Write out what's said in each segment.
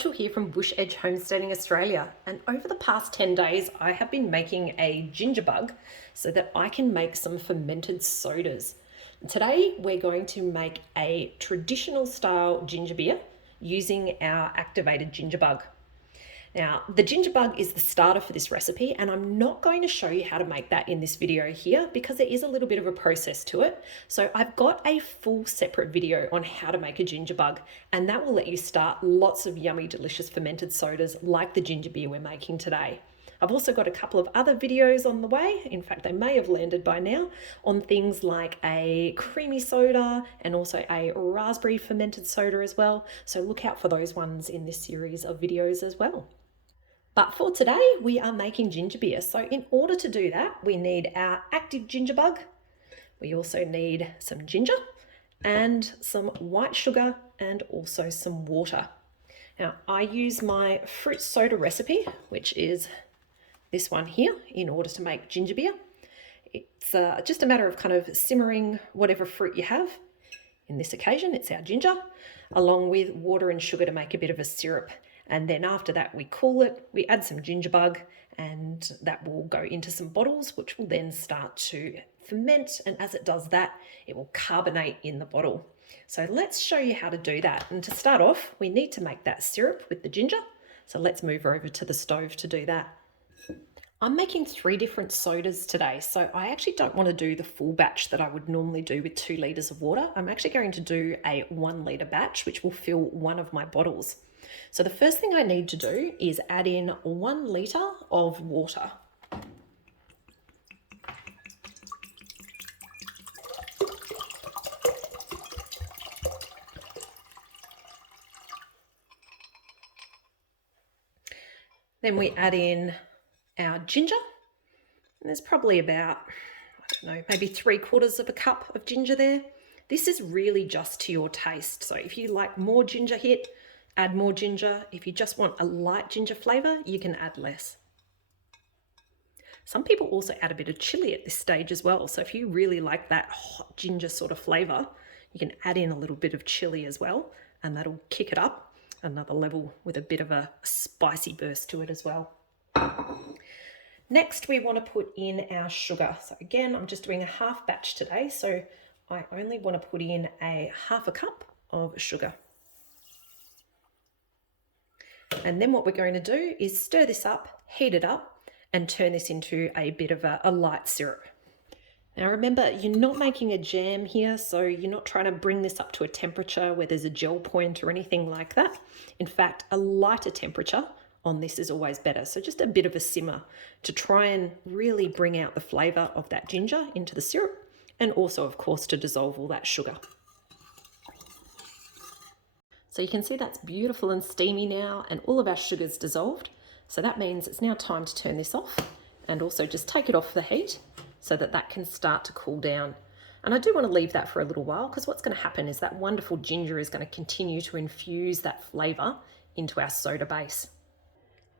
Rachel here from Bush Edge Homesteading Australia, and over the past 10 days I have been making a ginger bug so that I can make some fermented sodas. Today we're going to make a traditional style ginger beer using our activated ginger bug. Now, the ginger bug is the starter for this recipe, and I'm not going to show you how to make that in this video here because there is a little bit of a process to it. So I've got a full separate video on how to make a ginger bug, and that will let you start lots of yummy, delicious fermented sodas like the ginger beer we're making today. I've also got a couple of other videos on the way. In fact, they may have landed by now, on things like a creamy soda and also a raspberry fermented soda as well. So look out for those ones in this series of videos as well. But for today, we are making ginger beer. So in order to do that, we need our active ginger bug. We also need some ginger and some white sugar and also some water. Now, I use my fruit soda recipe, which is this one here, in order to make ginger beer. It's just a matter of kind of simmering whatever fruit you have. In this occasion, it's our ginger, along with water and sugar to make a bit of a syrup. And then after that, we cool it, we add some ginger bug, and that will go into some bottles, which will then start to ferment. And as it does that, it will carbonate in the bottle. So let's show you how to do that. And to start off, we need to make that syrup with the ginger. So let's move over to the stove to do that. I'm making 3 different sodas today, so I actually don't want to do the full batch that I would normally do with 2 litres of water. I'm actually going to do a 1 litre batch, which will fill one of my bottles. So the first thing I need to do is add in 1 litre of water. Then we add in our ginger, and there's probably about, I don't know, maybe 3/4 cup of ginger there. This is really just to your taste. So if you like more ginger hit, add more ginger. If you just want a light ginger flavour, you can add less. Some people also add a bit of chili at this stage as well. So if you really like that hot ginger sort of flavour, you can add in a little bit of chili as well, and that'll kick it up another level with a bit of a spicy burst to it as well. Next, we want to put in our sugar. So again, I'm just doing a half batch today, so I only want to put in a 1/2 cup of sugar. And then what we're going to do is stir this up, heat it up, and turn this into a bit of a light syrup. Now remember, you're not making a jam here, so you're not trying to bring this up to a temperature where there's a gel point or anything like that. In fact, a lighter temperature on this is always better. So just a bit of a simmer to try and really bring out the flavour of that ginger into the syrup, and also of course to dissolve all that sugar. So you can see that's beautiful and steamy now, and all of our sugar's dissolved. So that means it's now time to turn this off and also just take it off the heat so that that can start to cool down. And I do want to leave that for a little while, because what's going to happen is that wonderful ginger is going to continue to infuse that flavour into our soda base.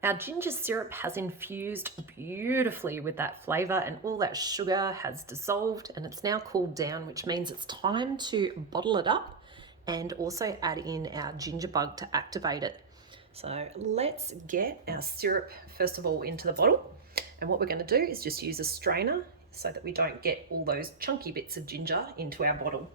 Our ginger syrup has infused beautifully with that flavour, and all that sugar has dissolved and it's now cooled down, which means it's time to bottle it up and also add in our ginger bug to activate it. So let's get our syrup first of all into the bottle, and what we're going to do is just use a strainer so that we don't get all those chunky bits of ginger into our bottle.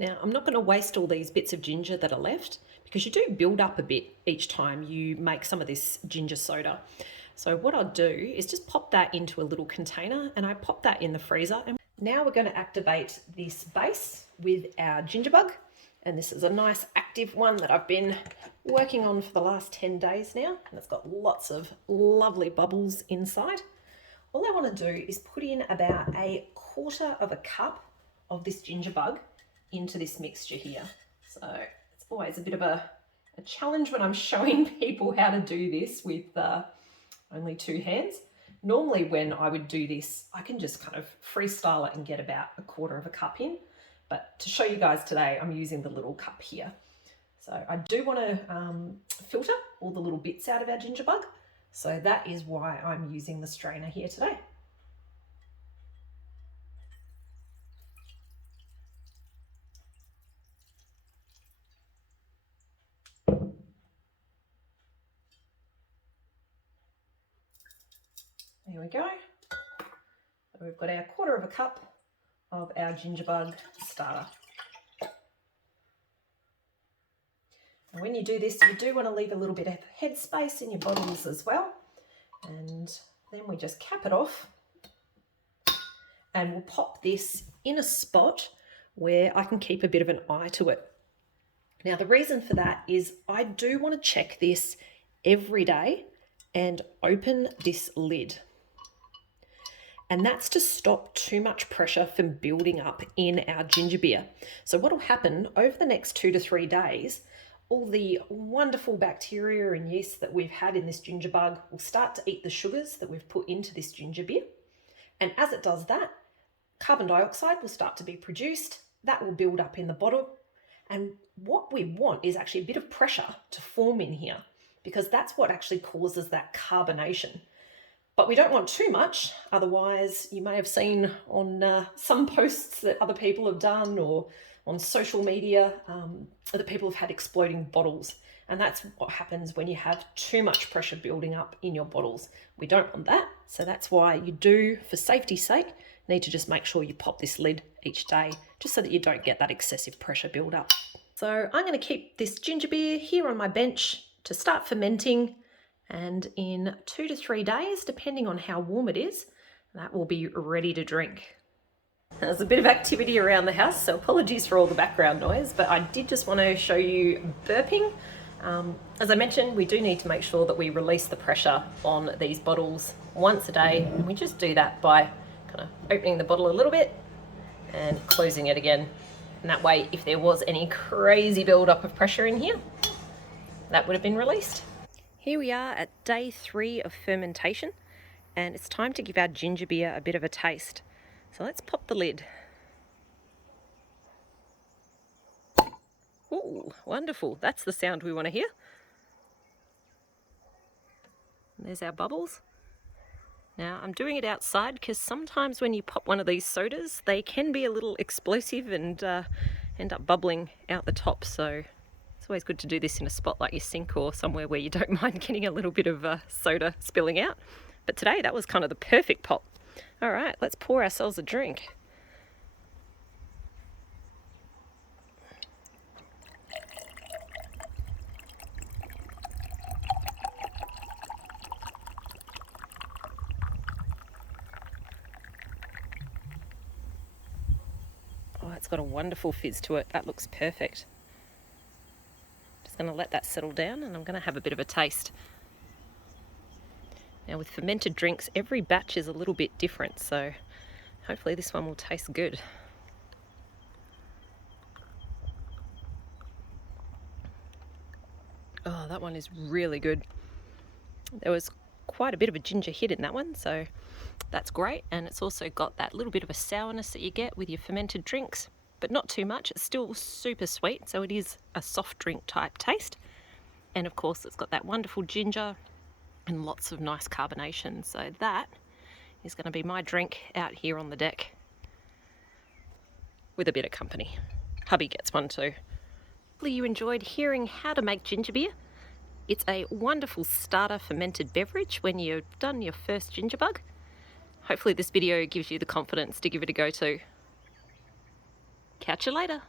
Now, I'm not going to waste all these bits of ginger that are left, because you do build up a bit each time you make some of this ginger soda. So what I'll do is just pop that into a little container, and I pop that in the freezer. And now we're going to activate this base with our ginger bug, And this is a nice active one that I've been working on for the last 10 days now. And it's got lots of lovely bubbles inside. All I want to do is put in about 1/4 of a cup of this ginger bug into this mixture here. So it's always a bit of a challenge when I'm showing people how to do this with only 2 hands. Normally when I would do this, I can just kind of freestyle it and get about 1/4 of a cup in. But to show you guys today, I'm using the little cup here. So I do want to filter all the little bits out of our ginger bug. So that is why I'm using the strainer here today. There we go. So we've got our 1/4 of a cup of our ginger bug starter. And when you do this, you do want to leave a little bit of headspace in your bottles as well. And then we just cap it off and we'll pop this in a spot where I can keep a bit of an eye to it. Now, the reason for that is I do want to check this every day and open this lid. And that's to stop too much pressure from building up in our ginger beer. So what will happen over the next 2 to 3 days, all the wonderful bacteria and yeast that we've had in this ginger bug will start to eat the sugars that we've put into this ginger beer. And as it does that, carbon dioxide will start to be produced. That will build up in the bottle. And what we want is actually a bit of pressure to form in here, because that's what actually causes that carbonation. But we don't want too much, otherwise you may have seen on some posts that other people have done or on social media that people have had exploding bottles. And that's what happens when you have too much pressure building up in your bottles. We don't want that. So that's why you do, for safety's sake, need to just make sure you pop this lid each day, just so that you don't get that excessive pressure build up. So I'm going to keep this ginger beer here on my bench to start fermenting. And in 2 to 3 days, depending on how warm it is, that will be ready to drink. There's a bit of activity around the house, so apologies for all the background noise, but I did just want to show you burping. As I mentioned, we do need to make sure that we release the pressure on these bottles once a day, and we just do that by kind of opening the bottle a little bit and closing it again. And that way, if there was any crazy build-up of pressure in here, that would have been released. Here we are at day 3 of fermentation, and it's time to give our ginger beer a bit of a taste. So let's pop the lid. Ooh, wonderful. That's the sound we want to hear. And there's our bubbles. Now I'm doing it outside because sometimes when you pop one of these sodas, they can be a little explosive and end up bubbling out the top. So it's always good to do this in a spot like your sink or somewhere where you don't mind getting a little bit of soda spilling out. But today that was kind of the perfect pop. All right, let's pour ourselves a drink. Oh, it's got a wonderful fizz to it. That looks perfect. Going to let that settle down, and I'm going to have a bit of a taste. Now with fermented drinks, every batch is a little bit different, so hopefully this one will taste good. Oh, that one is really good. There was quite a bit of a ginger hit in that one, so that's great. And it's also got that little bit of a sourness that you get with your fermented drinks, but not too much. It's still super sweet, so it is a soft drink type taste. And of course it's got that wonderful ginger and lots of nice carbonation. So that is going to be my drink out here on the deck with a bit of company. Hubby gets one too. Hopefully you enjoyed hearing how to make ginger beer. It's a wonderful starter fermented beverage when you've done your first ginger bug. Hopefully this video gives you the confidence to give it a go too. Catch you later.